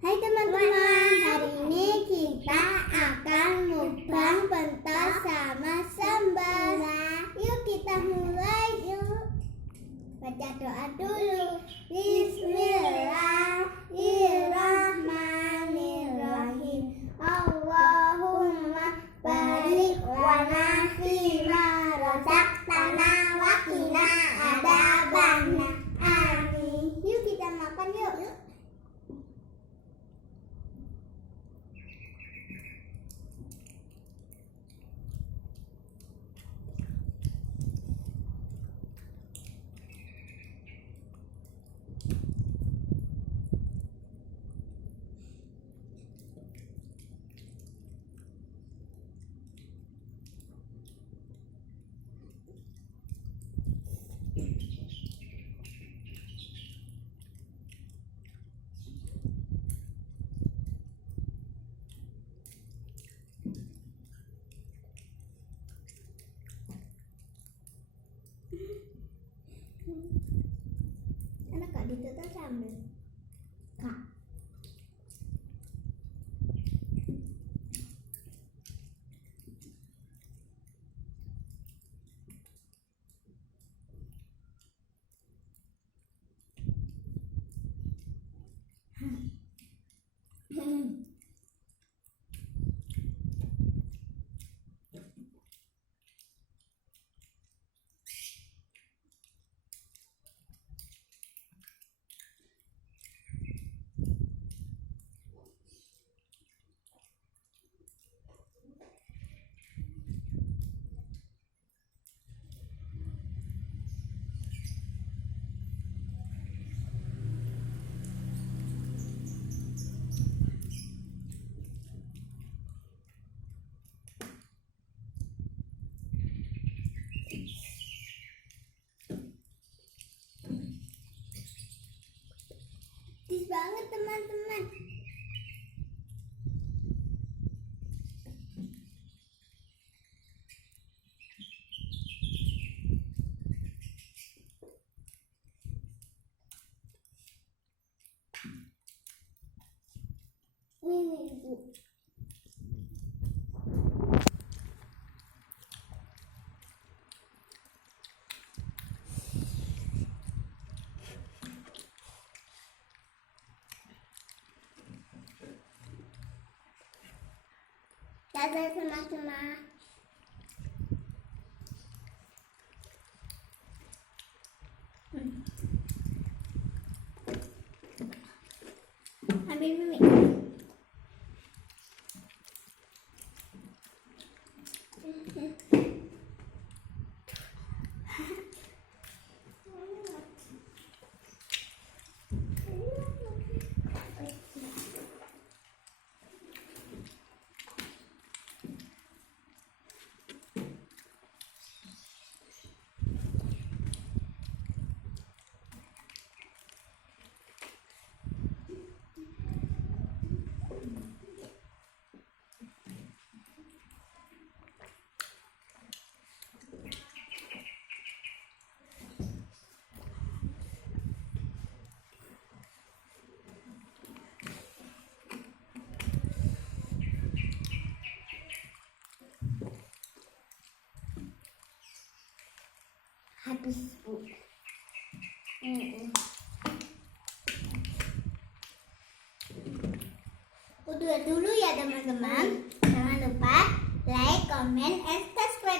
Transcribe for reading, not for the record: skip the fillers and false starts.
Hai teman-teman, hari ini kita akan mukbang pentol sama sambal. Yuk kita mulai yuk. Baca doa dulu. Bismillahirrahmanirrahim. Allahumma barik lana fima razaqtana wa qina adzabannar. Amin. Yuk kita makan yuk. Enak gak ditutup sambal? Kak. Pedes banget teman-teman. Ini Bu. Dadah teman-teman. Ambil Mimi. Habis Bu. Udah dulu ya teman-teman. Jangan lupa like, comment, and